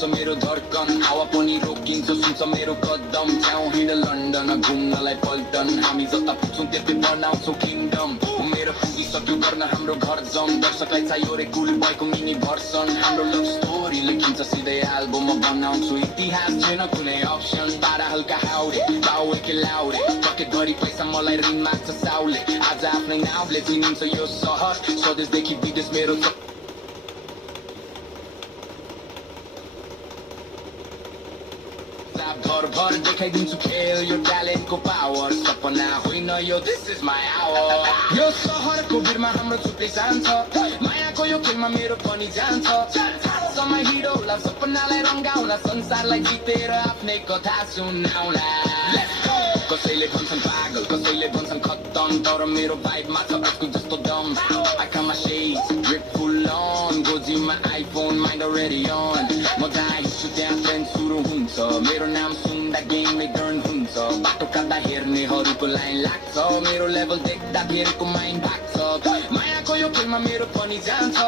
बढ्छ मेरो धड्कन हावा पनि रोकिन्छ सुन्छ मेरो कदम जाउँ हिँड लन्डन घुम्नलाई पल्टन हामी जता पुग्छौँ त्यतै बनाउँछौँ किङडम मेरो पुगिसक्यो गर्न हाम्रो घर जम दर्शकलाई चाहियो रे कुल बयको मिनी भर्सन हाम्रो लभ स्टोरी लेखिन्छ सिधै एल्बममा बनाउँछु इतिहास छैन कुनै अप्सन पारा हल्का हाउरे बाउ एके लाउरे पकेट भरि पैसा मलाई ऋण माग्छ साउले आज आफ्नै नामले चिनिन्छ यो सहर स्वदेशदेखि विदेश मेरो भर भर देखाइदिन्छु खेल यो ट्यालेन्टको पावर सपना होइन यो दिस इज माई आवर यो सहरको भिडमा हाम्रो छुट्टै जान्छ मायाको यो खेलमा मेरो पनि जान्छ समय हिरोला सपनालाई रङ्गाउला संसारलाई जितेर आफ्नै कथा सुनाउला कसैले भन्छन् पागल कसैले भन्छन् खत्तम तर मेरो भाइबमा छ उसको जस्तो दम आँखामा शेड्स ड्रिप फुल अन गोजीमा आइफोन माइन्ड अलरेडी अन म जहाँ हिँड्छु त्यहाँ ट्रेन्ड सुरु हुन्छ मेरो नाम सुन्दा गेममै टर्न हुन्छ बाटो काट्दा हेर्नेहरूको लाइन लाग्छ मेरो लेभल देख्दा धेरैको माइन्ड भाग्छ मायाको यो खेलमा मेरो पनि जान्छ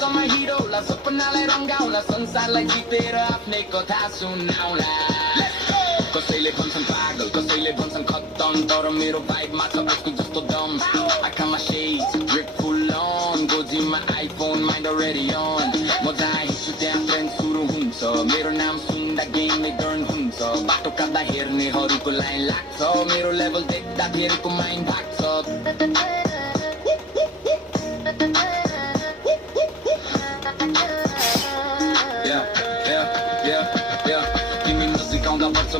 समय हिरोला सपनालाई रङ्गाउला संसारलाई जितेर आफ्नै कथा सुनाउला कसैले भन्छन् पागल कसैले भन्छन् खत्तम तर मेरो भाइबमा छ उसको जस्तो दम आँखामा शेड्स ड्रिप फुल अन गोजीमा आइफोन माइन्ड अलरेडी अन म जहाँ हिँड्छु त्यहाँ ट्रेन्ड सुरु हुन्छ मेरो नाम सुन्दा गेममै टर्न हुन्छ बाटो काट्दा हेर्नेहरूको लाइन लाग्छ मेरो लेभल देख्दा धेरैको माइन्ड भाग्छ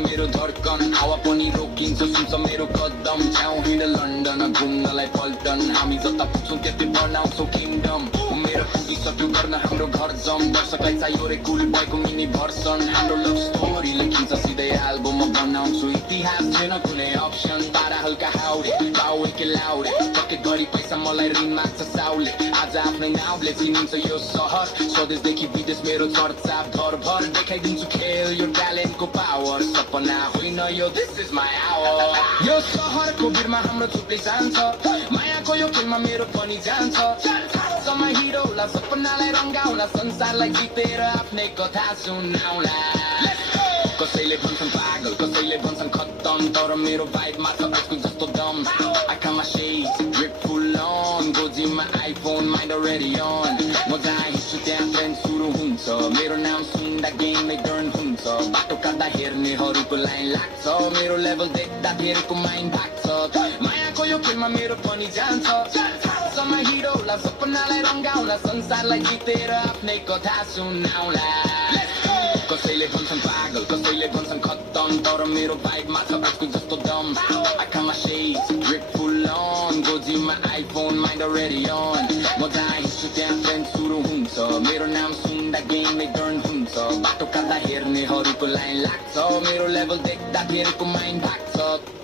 मेरो धड्कन हावा पनि रोकिन्छ सुन्छ मेरो कदम जाउँ हिँड लन्डन घुम्नलाई पल्टन हामी जता पुग्छौँ त्यतै बनाउँछौँ किङडम मेरो पुगिसक्यो गर्न हाम्रो घर जम दर्शकलाई चाहियो रे कुल बयको मिनी भर्सन हाम्रो लभ स्टोरी लेखिन्छ सिधै एल्बममा बनाउँछु इतिहास छैन कुनै अप्सन पारा हल्का हाउरे बाउ एके लाउरे पकेट भरि पैसा मलाई ऋण माग्छ साउले आज आफ्नै नामले चिनिन्छ यो सहर स्वदेशदेखि विदेश मेरो चर्चा भर भर देखाइदिन्छु खेल यो ट्यालेन्टको पावर सपना होइन यो दिस इज माई आवर यो सहरको भिडमा हाम्रो छुट्टै जान्छ मायाको यो खेलमा मेरो पनि जान्छ समय हिरोला सपनालाई रङ्गाउला संसारलाई जितेर आफ्नै कथा सुनाउला कसैले भन्छन् पागल कसैले भन्छन् खत्तम तर मेरो भाइबमा छ उसको जस्तो दम आँखामा शेड्स ड्रिप फुल अन गोजीमा आइफोन माइन्ड अलरेडी अन म जहाँ हिँड्छु त्यहाँ ट्रेन्ड सुरु हुन्छ मेरो नाम सुन्दा गेममै टर्न हुन्छ बाटो काट्दा हेर्नेहरूको लाइन लाग्छ मेरो लेभल देख्दा धेरैको माइन्ड भाग्छ मायाको यो खेलमा मेरो पनि जान्छ समय हिरोला सपनालाई रङ्गाउला संसारलाई जितेर आफ्नै कथा सुनाउला कसैले भन्छन् पागल कसैले भन्छन् खत्तम तर मेरो भाइबमा छ उसको जस्तो दम आँखामा शेड्स ड्रिप फुल अन गोजीमा आइफोन माइन्ड अलरेडी अन म जहाँ हिँड्छु त्यहाँ ट्रेन्ड सुरु हुन्छ मेरो नाम सुन्दा गेममै टर्न हुन्छ बाटो काट्दा हेर्नेहरूको लाइन लाग्छ मेरो लेभल देख्दा धेरैको माइन्ड भाग्छ